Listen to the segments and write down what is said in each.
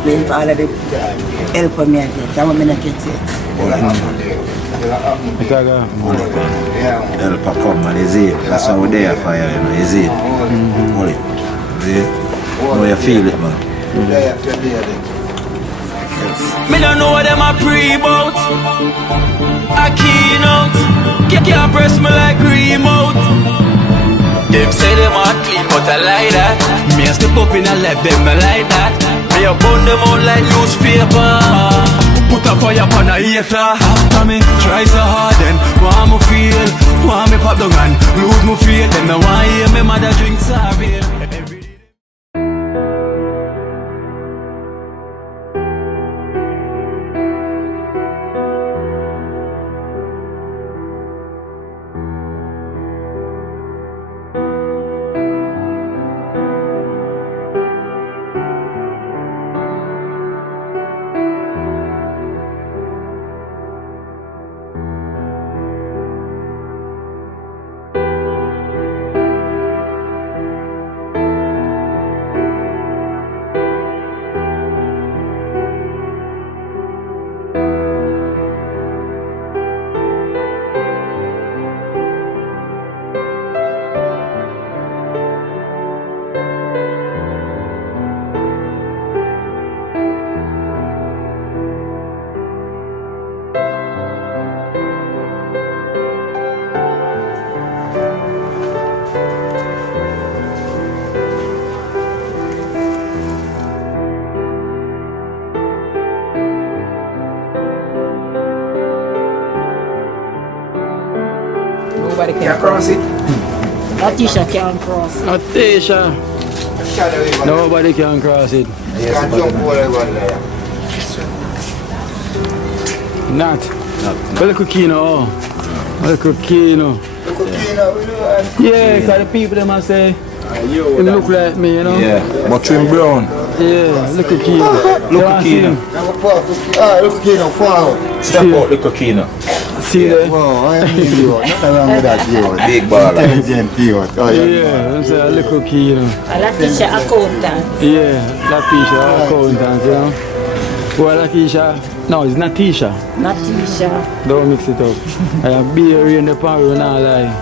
explain for all of the help me I get. I want me to get it. Help come man, is it? That's how we're there for you, you know, is it? Hold it. Is it? How you feel it, man? Me don't know what them a pre-bout. A keynote. Can't press me like remote. Them say them a clean, but I like that. Me a step up in a left, them I like that. Me a burn them out like newspaper. Put a fire upon a hater. After me try so hard, then want me feel, want me pop down and lose me faith. Them no want hear me mother drink sorry. Nobody can cross it. Atisha can't cross it. Atisha. Nobody can cross it. Yes, jump over there. Not. Look at Kino. Look at Kino. Yeah, because the people them must say, him look like me, you know? Yeah, but trim brown. Yeah, look at Kino. Look at Kino. Look at Kino, forward. Step out, look at Kino. See there? Wow, I am you. Nothing wrong with that, you. Big baller. Intelligent, you. Oh, yeah, I'm saying, look at Kino. Latisha accountant. Yeah, Latisha accountant, you know? Well, Latisha, no, it's Natisha. Natisha. Don't mix it up. I have beer in the power and all lie.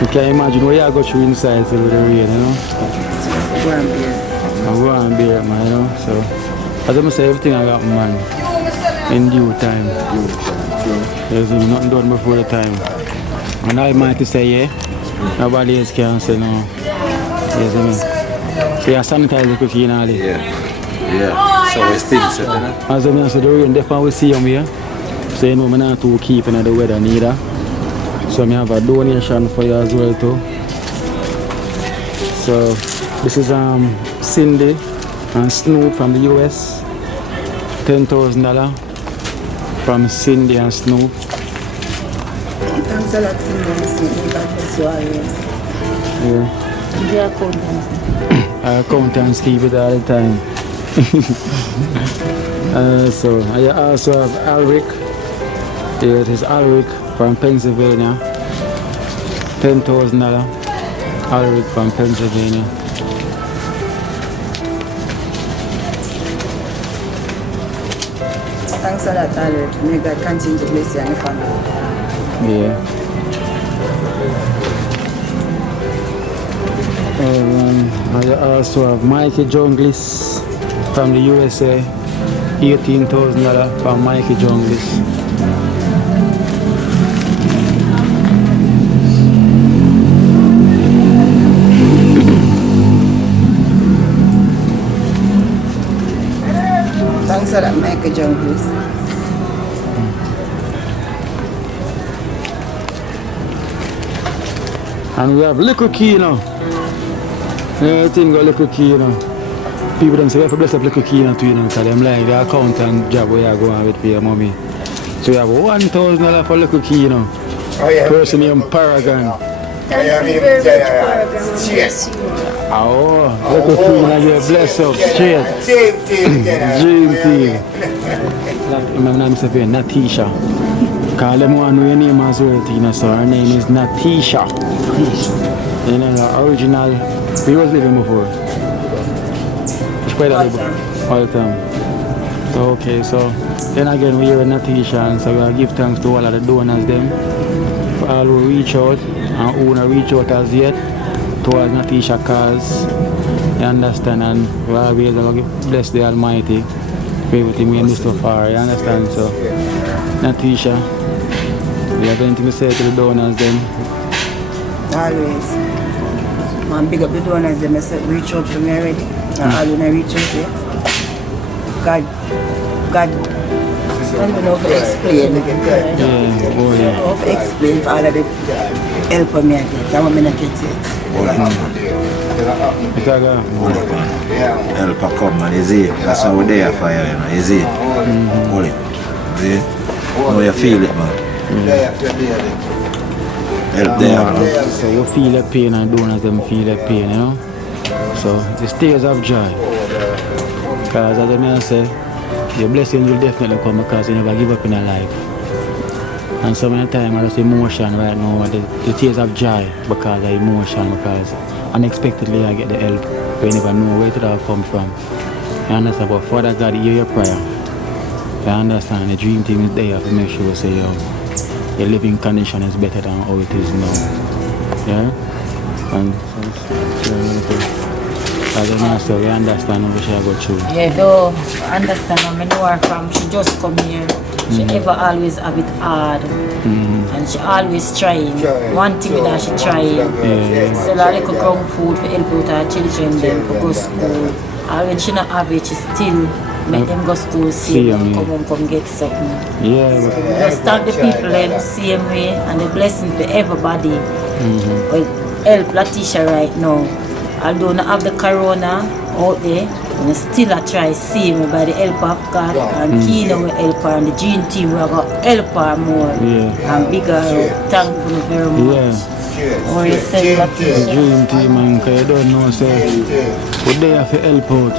You can imagine what you go through inside with the rain, you know? Go and beer, man, you know? So, as I say, everything I got, man, in due time. There's nothing done before the time. And I might say, yeah, nobody else can say no. Yes, I mean. So you sanitize the cookie and all this. Yeah. So we still set, you know? As I mean, so the rain, definitely we see them here. So you know, I'm not too keeping the weather neither. So I have a donation for you as well too. So this is Cindy and Snoop from the US. $10,000 from Cindy and Snoop. Thanks a lot, Cindy and Snoop. God bless you always. Yeah. The accountant. Accountants keep it all the time. So I also have Alric. Here it is Alric from Pennsylvania. $10,000. Alric from Pennsylvania. Thanks a lot, Alric. May God continue to bless you and your family. Yeah. I also have Mikey Junglis from the USA. $18,000 from Mikey Junglis. Thanks a lot, Michael Junglis. And we have Little Kino. Everything got Little Kino. People them say we have to bless up Little Kino too, you know, because them like the accountant job where you go on with for your mommy. So we have $1,000 for Little Kino. Oh, yeah. Person named Paragon. Thank you very much, Paragon. Yes. Oh, Little Kino, you bless up straight. Dream team. My name is Natisha. Because them want to know your name as well, Tina, so her name is Natisha. You know, the original, we was living before. Spread out the book. All the time. So, okay, so then again we are in Natisha, and so we give thanks to all of the donors them for all who reach out and who not reach out as yet towards Natisha cause. You understand, and we always bless the Almighty for everything we do so far, you understand? So Natisha, you have anything to say to the donors then? Always. Man, big up the donors, they must reach out for me already. I will not reach out yet. God, I don't even know how to explain. Yeah, oh yeah. How to explain for all of the help me I get. I want me not get it. Help come man, is it? That's how we're there for you, you know, is it? Hold it. See? Now you feel it, man. Help there, man. So you feel the pain and donors them feel the pain, you know? So the tears of joy. Because as I say, your blessings will definitely come because you never give up in your life. And so many times I just emotion right now, the tears of joy because of emotion, because unexpectedly I get the help. You never know where it all come from. You understand? But Father God, hear your prayer. You understand? The dream team is there to make sure you say your living condition is better than how it is now. Yeah? And as a master, we understand how she go through. Yeah, though, I understand. I know her from, she just come here. She ever always have it hard. And she always trying. One thing that she trying. Sell a little ground food for help out her children them for go school. And when she not have it, she still make them go school same. Come home, come get something. Yeah. So just thank the people the same way and the blessings to everybody. Well, help Latisha right now. Although not have the corona out there, and still I try to see me by the help of God and Kino will help her and the Gene team will go help her more and bigger. Thank you very much. Or you say The Dream team, and you don't know, so we're there for help out.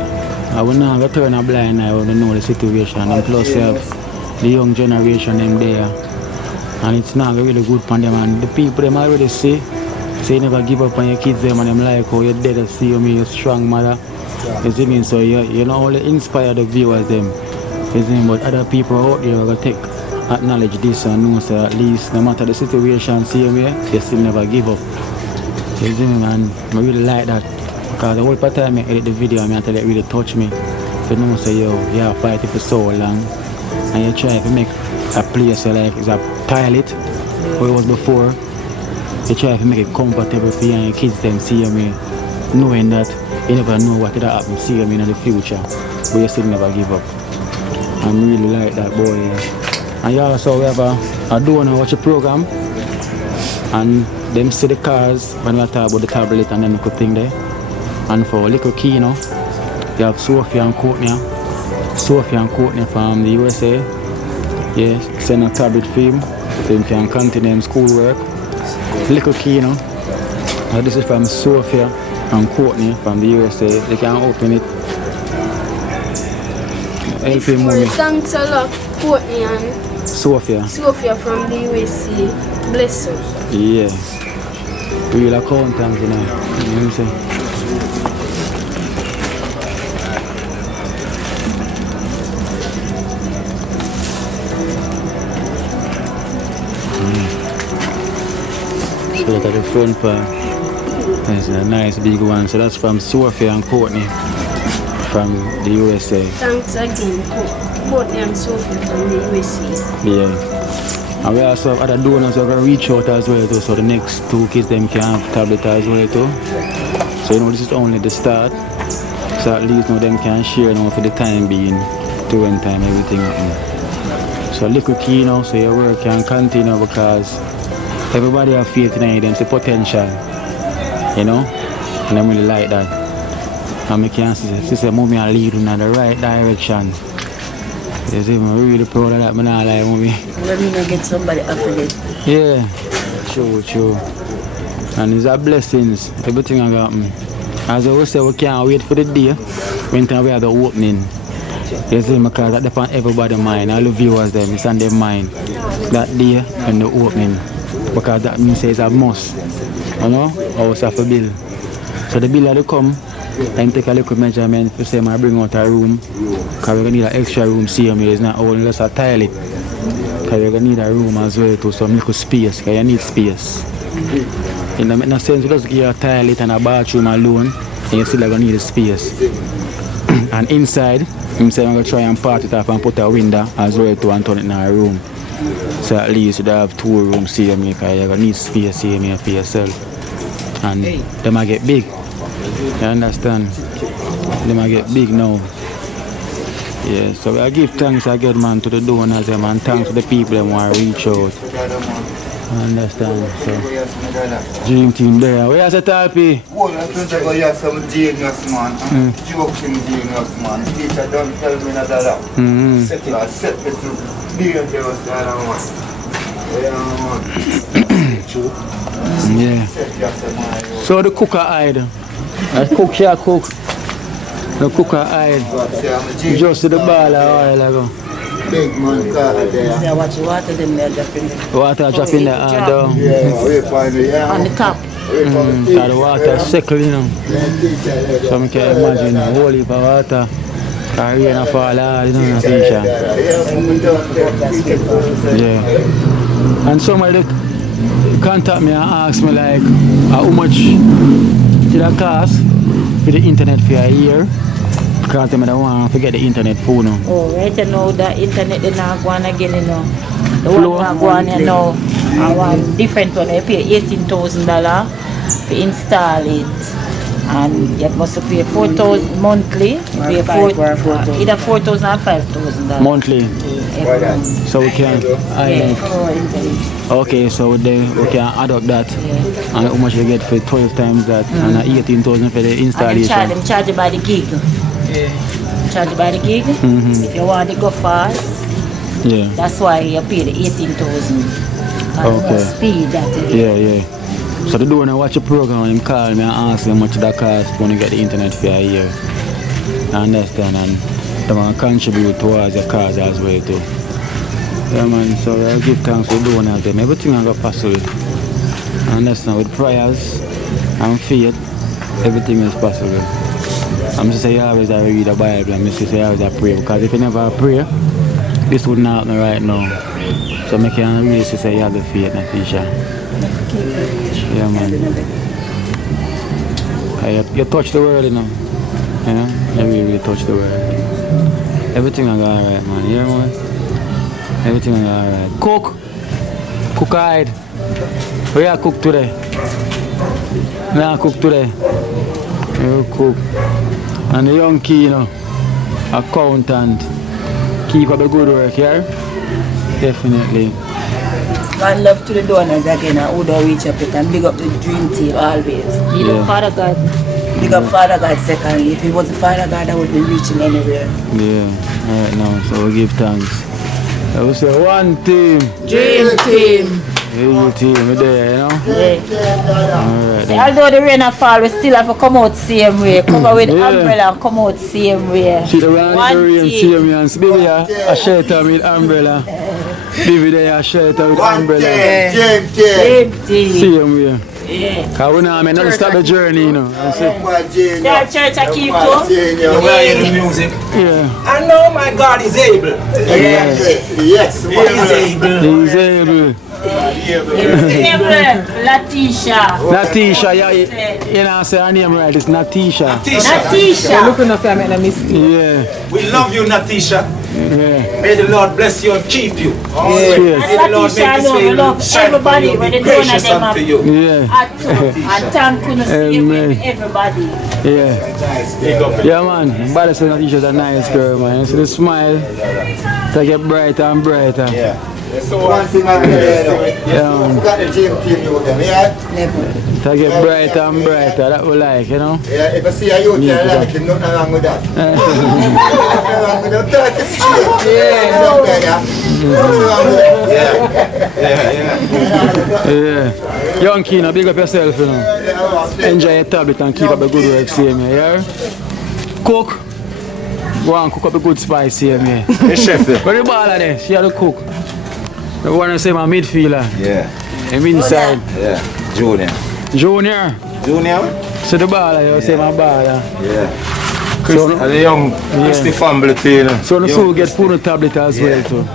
I will not go turn a blind eye when you know the situation, and plus you have the young generation them there, and it's not really good for them, and the people them already say you never give up on your kids them, and them like how you're dead to see you, you're strong mother. You see me? So you not only inspire the viewers them, you see me? But other people out there are going to acknowledge this and know so at least no matter the situation same way, you still never give up. You see me, man? I really like that. Because the whole time I edit the video, I tell it really touch me. You know, so you have fighting for so long and you try to make a place so like it's a pilot where it was before. You try to make it comfortable for you and your kids them see me, knowing that you never know what could happen, see me in the future, but you still never give up. I really like that boy. Yeah. And you also have a donor watch a program and them see the cars when we talk about the tablet and then the thing there. And for little Kino, you have Sophia and Courtney. Sophia and Courtney from the USA. Yes, send a tablet for him so he can continue his schoolwork. Little Kino, this is from Sophia and Courtney from the USA. They can open it. Help him, mommy. Thanks a lot, Courtney and Sophia from the USA. Bless you. Yeah. Real accountant, you know. You know what I'm saying? Look at the front part. That's a nice big one. So that's from Sophia and Courtney from the USA. Thanks again, Courtney and Sophia from the USA. Yeah. And we also have other donors who are going to reach out as well too. So the next 2 kids them can have tablet as well too. So you know this is only the start. So at least now them can share now for the time being to when time everything happens. So little key now, so your work can continue because everybody have faith in them, the potential, you know, and I really like that. And I can see mommy are leading in the right direction. You see, I'm really proud of that, but I like mommy. Let me get somebody after it. Yeah, true. And it's a blessings, everything I got me. As I always say, we can't wait for the day when we have the opening. You see, because that depends on everybody's mind, all the viewers them, it's on their mind. That day when the opening. Because that means it's a must, you know, or it's a bill. So the bill will come and take a little measurement to say I bring out a room. Because we're going to need an extra room, same way. It's not only just a toilet. Because we're going to need a room as well to some little space, because you need space. In the sense, we just give you a toilet and a bathroom alone, and you still going to need a space. And inside, I'm saying I'm going to try and part it off and put a window as well to and turn it in a room. So at least you have 2 rooms, see me, because you're going to need space, see me, for yourself. And they might get big. You understand? They might get big now. Yeah, so I give thanks again, man, to the donors, and thanks to the people that want to reach out. I understand. So, dream team there. Where's the Talpi? Well, I think I got some genius, man. Joking genius, man. Teacher don't tell me that. Set me to dangerous, yeah. So the cooker hide. I cook here, cook. The cooker hide. Just to the ball a while ago. Big man car there. Yeah, watch the water them there dropping there. Water dropping there down. Yeah, we find it. On the top. The water circle, you know. So I can imagine a whole heap of water. Because rain fall hard, you know, Natisha. Yeah. And somebody contact me and ask me like how much did it cost for the internet for a year? Because I don't want to get the internet phone now. Oh, right now the internet is not going again, you know. The one not going, you know. I want different one. I pay $18,000 to install it. And you must pay $4,000 monthly. You pay either $4,000 or $5,000 monthly. Yeah. So we can okay, so we can add up that. And how much you get for 12 times that and 18,000 for the installation. And them charge you by the gig. Charge you by the gig. If you want to go fast, that's why you pay the 18,000. Okay. Speed that. Yeah. So the donor watch the program and him call me and ask me how much that cost when you get the internet for a year. I understand, and they want to contribute towards the cause as well too. Yeah man, so I give thanks to the donors them. Everything I got possible. I understand, with prayers and faith, everything is possible. I'm just saying you always have to read the Bible and I say you always have to pray, because if you never pray, this wouldn't happen right now. So I can really say you have the faith, Natisha. Yeah man. You touch the world, you know. Yeah? You really touch the world. Everything I got alright, man. Yeah man. Everything I got alright. Cook! Cook hide. Where you cook today? Where you cook today? You cook. And the young Kino, accountant. Keep up the good work, yeah? Definitely. Man love to the donors again and who don't reach up it and big up the dream team always. Big up Father God. Big up Father God secondly. If it wasn't Father God, I would be reaching anywhere. Yeah, alright now, so we give thanks. I will say one team. Dream team. Hey, team, we're there, you know? Alright then. Although the rain fall, we still have to come out same way. Cover with umbrella and come out same way. See the rain, same way, and baby a shelter with umbrella. Baby there a shelter with umbrella. Same thing. Same way. Yeah. Because we know, not start the journey, you know. Say our church I keep to. The way I hear the music. Yeah. I know my God is able. Yes, He is able. He's able. Latisha. Natisha, yeah, you know, say her name right, it's Natisha. Natisha. Looking up at me and miss you. Yeah. We love you, Natisha. Yeah. May the Lord bless you and keep you. Cheers. May the Lord make His face shine upon you, be gracious unto you. Yeah. And thank you to everybody. Yeah. Yeah, man. Body says Natisha's a nice girl, man. You see the smile, to get brighter and brighter. Yeah. So one thing I tell you, Yeah, you got the gym team you with them, yeah? to get brighter and brighter, that we like, you know? Yeah, if I see a youth, I like it, nothing wrong with that. Nothing wrong with that. Talk is straight. Yeah. Nothing wrong with that. Yeah. Young Kino, big up yourself, you know. Enjoy your tablet and keep up the good work, same here, yeah? Cook. Go and cook up a good spice, same here. Hey, chef there. Where the baller there? She had to cook. The one I say my midfielder. Yeah. I'm inside. Yeah. Junior. Junior. Junior? So the baller, you say my baller. Yeah. So, The young Christy family too, you know. so the soul get phone tablet as well too.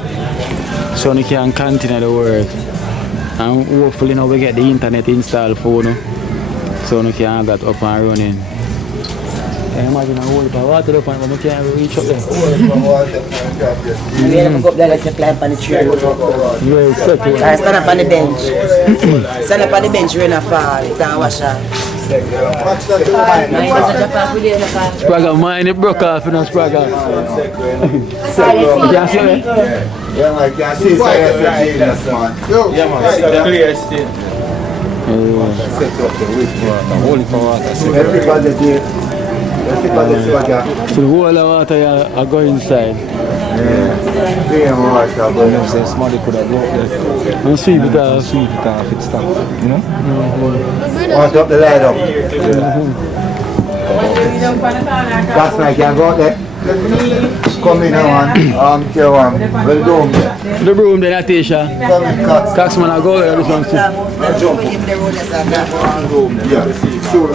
So you can continue the work. And hopefully now we get the internet installed for you. So you can get up and running. Yeah, imagine a whole heap of water up and we can't reach up there. We have to go up there like you climb on the tree. Yeah, it's set to I stand up on the bench. Stand up on the bench, rain a fall, it can wash off. Spragger, mine it broke off, you know, Spragger. You can see it? Yeah, man, can see fire genius, man. Yeah, man, clear still. Set up the wick, man. Holy power. Everybody there. Everybody swagger. So the whole of water are going inside. Yeah. Clear water, but you say somebody could have walked there. And sweep it off. Sweep it off, it's stuff, you know? Want up the light up. That's nice, can go out there. Come in now, tell one. Well done. The broom then, Atisha. Come in, Cox. Coxman, I go there, this one too. Yeah, sure.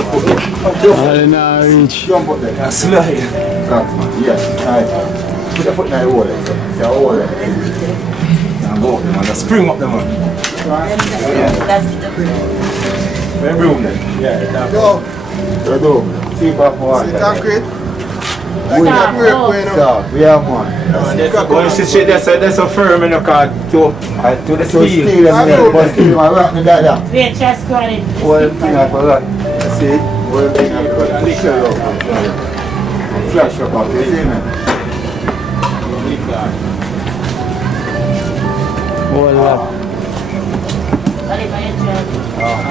I didn't reach. Jump up there. Slide. Coxman, yeah. Alright. Put your foot in the water. Yeah, water. Now go up there, man. Just spring up there, man. Where broom then? Yeah, go. Go. See if I can walk. See concrete? Yeah, man. When you see that's a firm in the car to the steel. But steel, man, rock me that. Wait, just got it. One thing I forgot. See? One thing I forgot. Flash up, you see me? Hold up.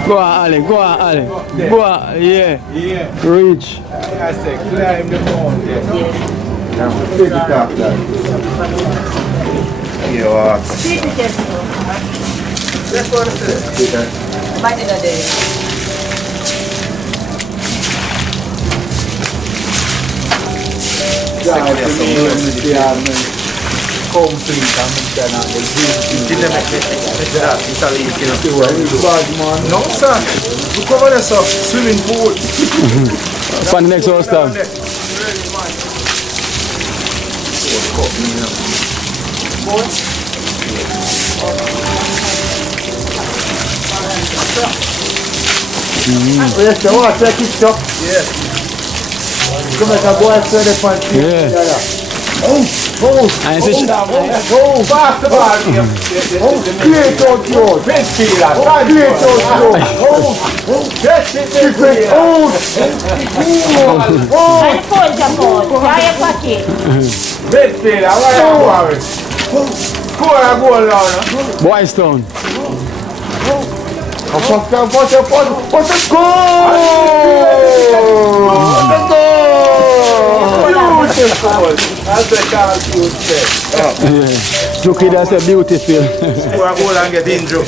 Go on, Ali. Go on, Ali. Go on, yeah. Reach. I say, climb the mountain. Yeah, take it up, lad. Yeah, that's what I said. Imagine a day. No, sir. You cover this up. Swimming pool. Find the next house down. Yes, the water kicked up. Yes. Come like a boy said the punch. Yeah. Oh, And it's fast the ball. Oh, clear out yours. Best fielder. Clear out yours. That's it. And phone jump out. Try your pocket. Best fielder. Why you worry? Score a goal now. Boys Town. What's the goal? Beautiful. That's the chance you say. Look at that's a beautiful. Score a goal and get injured.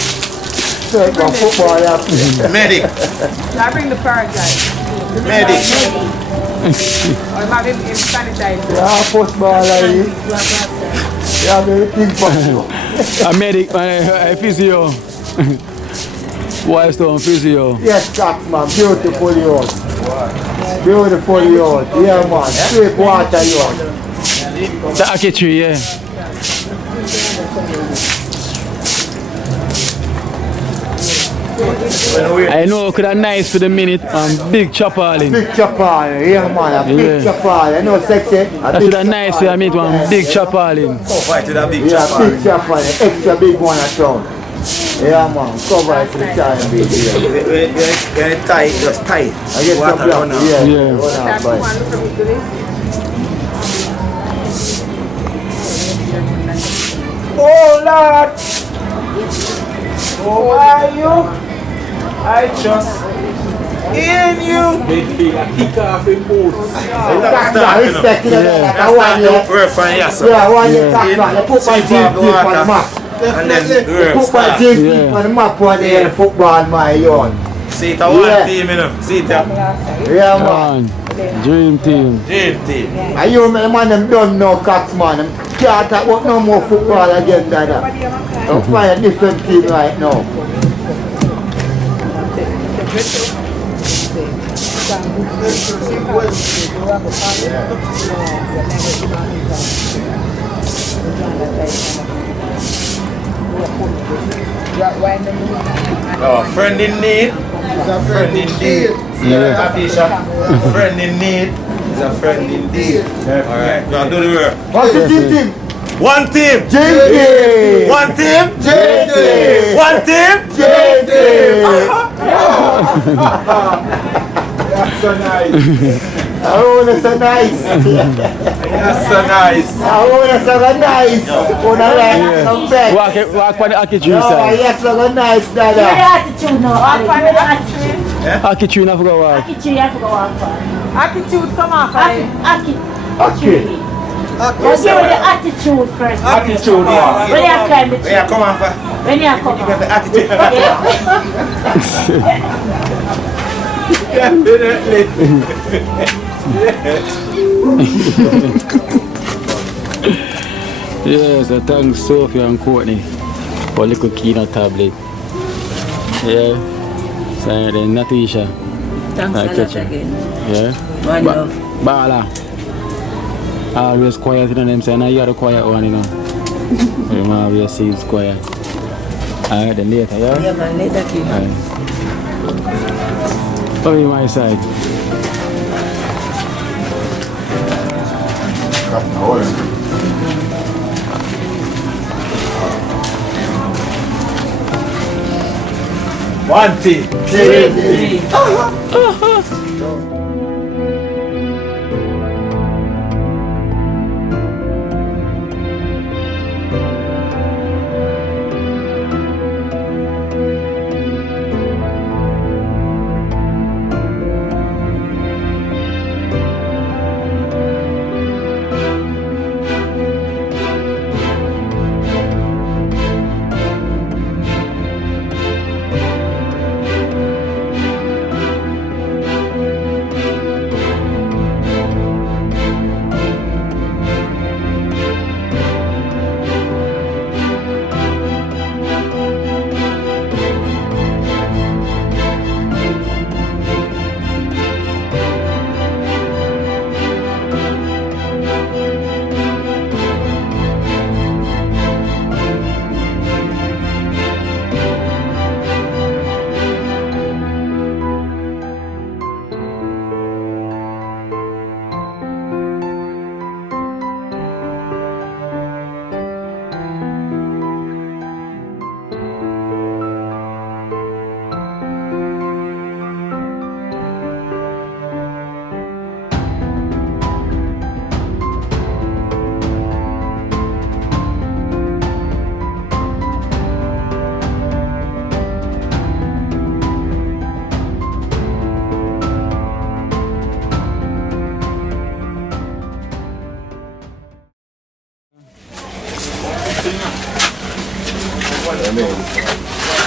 Football, medic. I bring the paraglide. Medic. Or have him sanitize. Yeah, football. Yeah, very big for you. A medic, a physio. Boys Town physio. Yes, Coxman, beautiful yacht. Beautiful yacht. Yeah, man. Straight water yacht. The Aki yeah. I know could have nice for the minute and big chapalin. Big chapalin, yeah, man. A big chapalin. No sexy. That should have nice for the minute one big chapalin. Fight with a big chapalin. Yeah, big chapalin. Extra big one at town. Yeah, man. Cover it for the time, baby. When it's tight, just tight. I get some blood. Yeah. Oh, Lord. How are you? I just in you. Kick off in boot. Respect it. Yeah, one year. Put my jeep on the map. And then put my jeep on the map when they had football my yard. See it one team, you know. See it. Yeah, man. Dream team. And you man, them don't know Coxman. Them can't talk about no more football again, Dada. Don't find a different team right now. Oh, friend in need. Friend in need. Yeah. Friend in need is a friend indeed. Alright, now do the work. What's the team? One team! JT! One team! JT! One team! JT! That's so nice. Oh, that's so nice. That's so nice. Oh, that's so nice. Oh, that's come back. Walk on the Aki tree Oh, side. yes, so nice, Dada. Attitude no. Walk on the attitude. Aki tree, not forget walk. Attitude, you have to go walk on. Attitude come off. Attitude. Okay. Let's give the attitude first. Attitude, yeah. When you climb the tree. Yeah, come on, fa. When you come You got up. the attitude. Yeah, so thanks Sophia and Courtney for little Kino tablet. Yeah. So then Natisha. Thanks a lot catch her. again. Yeah. One love. Bala. Always quiet, you know them saying, you're the quiet one, you know. You always seems quiet. Alright, then later, yeah? Yeah, man, later, Kino. Alright. Come in my side. One team. JT!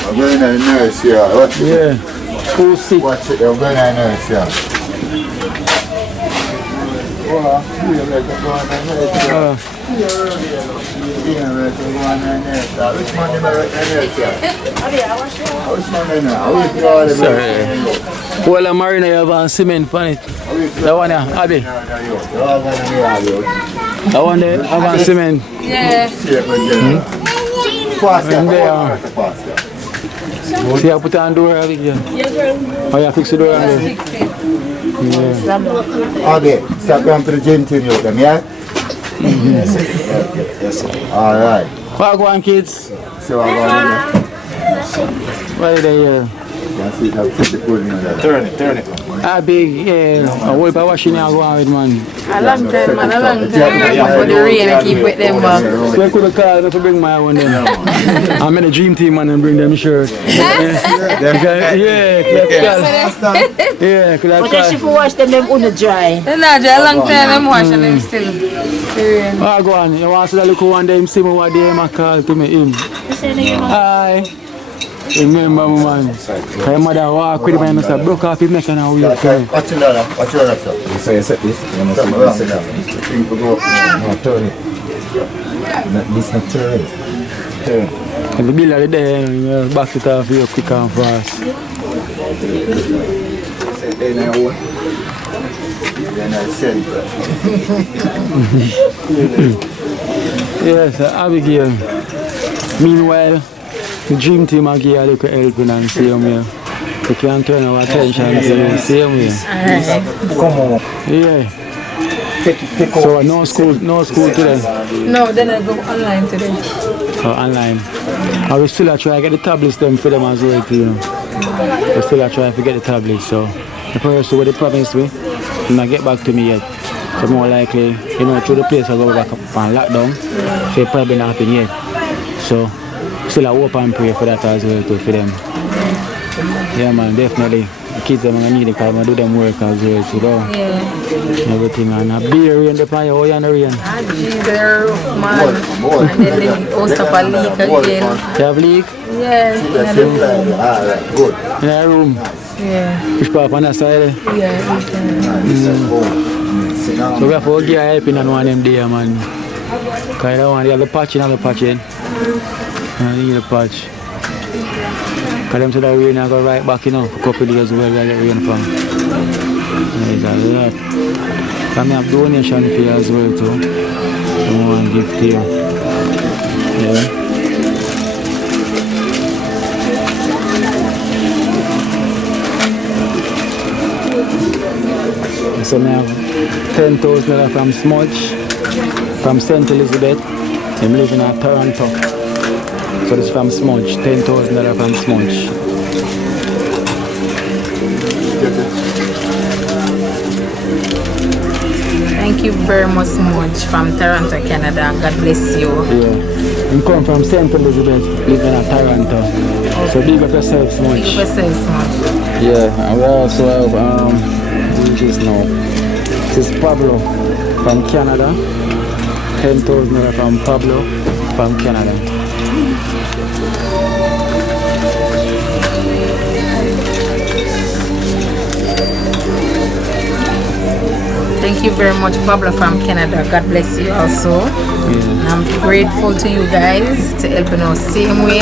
I'm going to the nurse here. Yeah. Who's sick? Watch it, I'm going to the nurse here. Well, I'm marrying you have cement on it. That one, yeah, Abby. That one there, have cement. Yeah. See, I put on door again. Oh, yeah, fix the door on there. Yeah. Okay, stop going to the gym team, you them, yeah? Yes, sir. All right. What go on, kids? So I'm going to What are they here? Turn it. Ah, big, yeah. I hope I washing now go on with man. A long time, man. A long time. For the rain, I keep with them back. So I could have called to bring my one then. I'm in a dream team man and bring them shirt. Yeah, could have But then she called. wash them on dry. They're not just a long time, I'm washing them still. Ah, go on. You want to see the look one day, him see me what day, I call to me him. Hi. Remember, man. My mother walk with him and I broke off his neck and I wheel for him. Watch it, sir. So you set this? You want to set this? No, turn it. This not turn it. Turn. And the bill of the day, you know, back it off here quick and fast. Say, Then I sent her. Yes, Abigail. Meanwhile, the dream team are give a little helping and same way. We can turn our attention to the same way. Come on. Yeah. Take So no school today. No, then I go online today. Oh, online. I will still try to get the tablets them for them as well, you know. We still try to get the tablets, so the person with the promised me, did not get back to me yet. So more likely, you know, through the place I go back up and lockdown, so it probably not happen yet. So still I hope and pray for that as well too, for them. Yeah man, definitely. The kids are gonna need it because I do them work as well too, though. Yeah. Everything and a beer rain the fire, oh yeah, and the rain. I did there, man. And then the host of a leak again. You have leak? Yeah, in the room. Alright, good. In a room? Yeah. Which part on that side? Yeah, we can. So we have to get help in on one of them there, man. Because I don't want to have the patching and the patching. I need a patch. Because them said that rain I go right back, you know, for a couple of days where we get rain from. There's a lot. And I have donation for you as well too. I want to give to you. Yeah. So I have $10,000 from Smudge, from St. Elizabeth. I'm living in Toronto. So this is from Smudge, $10,000 from Smudge. Thank you very much, Smudge, from Toronto, Canada. God bless you. Yeah. I come from St. Elizabeth, living in Toronto. So big up yourself, Smudge. Big up yourself, Smudge. Yeah, and we also have which is now. This is Pablo from Canada. $10,000 from Pablo from Canada. Thank you very much, Pablo from Canada. God bless you also. Yeah. I'm grateful to you guys to helping us same way.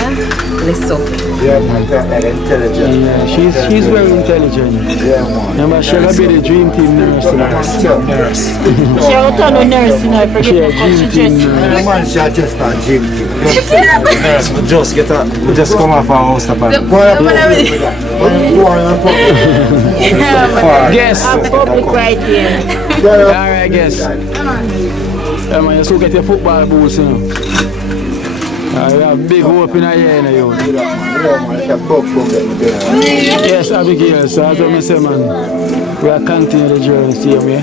Bless up. Yeah, man, that intelligent. Yeah, she's very intelligent. Yeah, man. Remember, she'll be the dream team nurse. She will turn on nurse, you know, I forget She a what she dream team dressed. nurse. Man, she just not gym team. Nurse, we just get up. We just come off our house stop and Go on, Guess. I'm public right here. Alright, guess. Yeah, man, you still get your football boots, you know. We have big hope in our year, you know. Yes, Abigail, so as I say, man, we are continuing the journey, same way.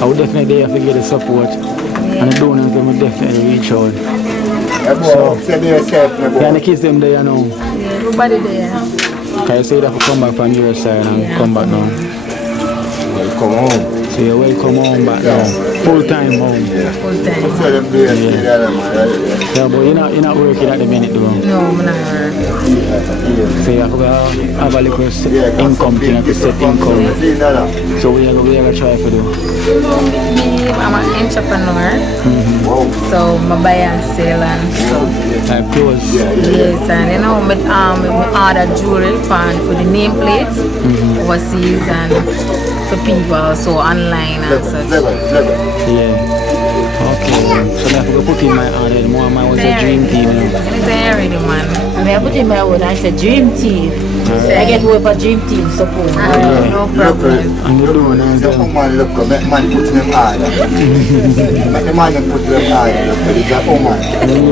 I would definitely have to get the support. And the donors, them will definitely reach out. So, can the kids them there, you know? Yeah, everybody there. Can you say you have to come back from your side and come back now? Come home. So you're welcome home back now. Full time home. Full time. Yeah, but you're not working at the minute though. No, I'm not. So you have to have a little income thing, to set income. So we are going to try for do. Me, I'm an entrepreneur. So I buy and sell and so. Like clothes. Yes, and you know, I order jewelry for the nameplate overseas and for people, so online and such. Yeah. Okay. So I have to put in my order. More of mine was a dream team. You know. Anything already, man. I mean, I put in my own, I said dream team. I get work for dream team support. No problem. And you do it. Man, look, man put them hard. The man put them hard. It's a woman.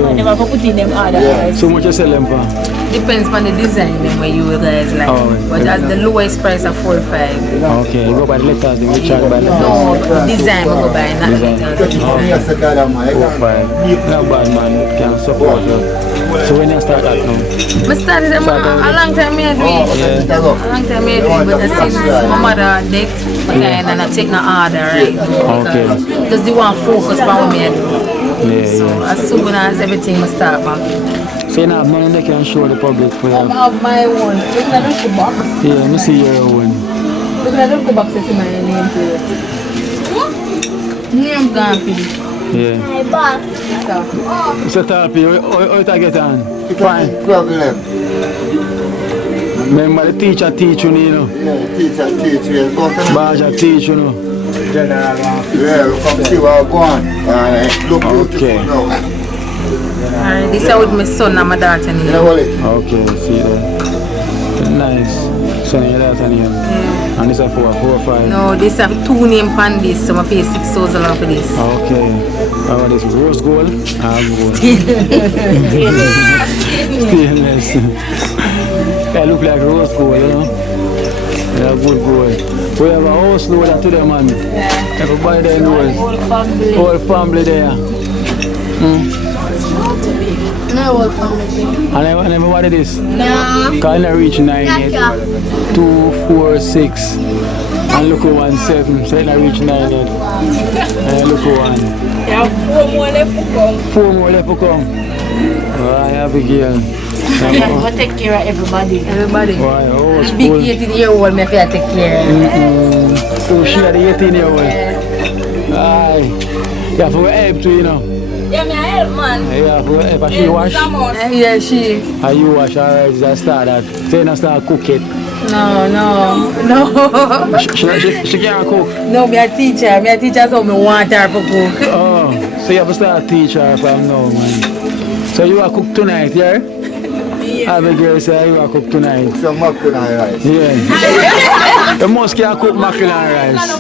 I never put in them order. So much you sell them for? Depends on the design them where you guys like. But at the lowest price of 45. Okay, you go by the letters, then you charge by the No, design we go by, not letters. Not bad, man. Can support you. So when you start that now? I started a long time ago. A long time ago, but since my mother dead, and I take no order right now. Okay. Because they want focus on what I do. Yeah, So as soon as everything must start back. So you have money they can show the public for you? I have my own. Look at the box. Yeah, let me see your own. Look at the box that's in my name plate. Name gone, please. Yeah. So tell people, how you get on? Fine. Problem. Remember the teacher teach you, you know? Yeah, teacher teach you. Baja teach you, know? General. Yeah, we come see what go on. Look Okay. beautiful now. Alright, this is with my son and my daughter name. Okay, see there. Nice. Son and your daughter name. And this is 4 or 5. No, this have 2 names on this, so I pay $6,000 for this. Okay. How about this? Rose gold? Gold. Stainless. That look like rose gold, you know? Yeah, good gold. We have a house loader to them, man. Yeah. Everybody there knows. Whole family there. No whole family. And everybody this? No. Can I reach 9 yet? 2, 4, 6. And look at 1, 7. So I reach 9 yet. And look at 1. Yeah, 4 more left to come. 4 more left to come. Alright, Abigail. Yeah, we take care of everybody. Everybody. Why? Oh, it's Big full. 18-year-old, me have to take care. So she had the 18-year-old. Aye. You have to help too, you know. Yeah, me help, man. You have to help. And she wash? Yeah, she. And you wash, alright, just start that. So you don't start cook it. No. She can't cook. No, me a teacher. Me a teacher, so me want her to cook. Oh, so you have to start teach her from now, man. So you are cook tonight, yeah? Abigail say you are cook tonight. Some mackerel and rice. Yeah. You must can cook mackerel and rice.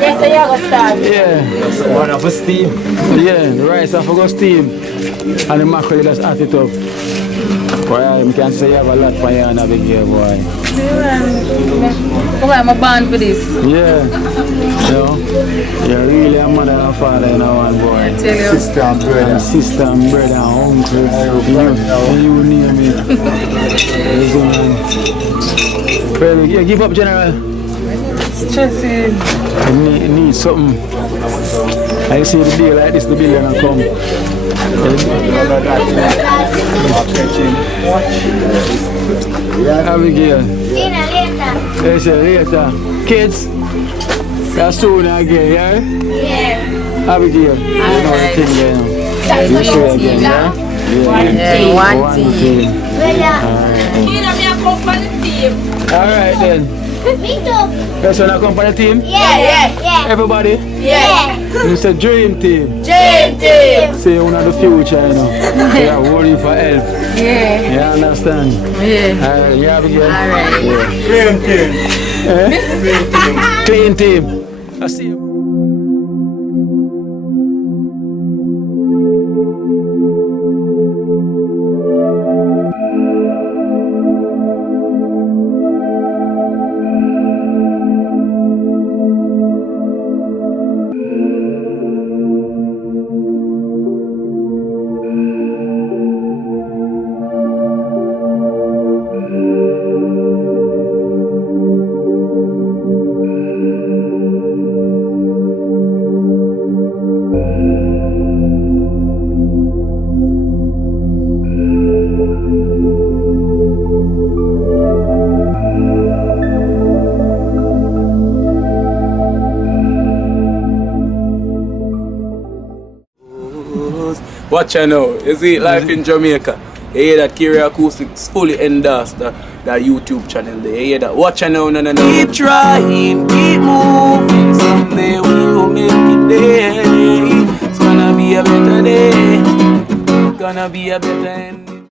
They say you go start. Yeah. One of a steam. Yeah, the rice have to go steam. And the mackerel just add it up. Boy, I can say you have a lot for you and Abigail, boy. Come on, I'm born for this. Yeah. You know, you're really a mother and father in one boy. I tell you. Sister and brother. And sister and brother and uncle. You name it. Well, yeah, give up, General. Stressing. You need something. I see the deal like this, the bill gonna come. Abigail. They say later. Kids, that's soon again, yeah? Yeah. Abigail, you know the thing there. You say again, yeah? Yeah, one team. Kino, me a come for the team. Alright then. Me too. That's when I come for the team? Yeah. Everybody? Yeah. You say dream team. Dream team. Say you know the future, you know. They are worrying for help. Yeah. You understand? Yeah. Alright, yeah, Abigail. Alright. Clean team. Clean team. I see you. Watch out now. You see life in Jamaica. You hear that Kira Acoustics fully endorsed that YouTube channel there. You hear that? Watch out now, no. Keep trying, keep moving. Someday we will make it there. It's gonna be a better day. Gonna be a better end.